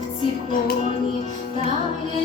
в ціклоні, там є.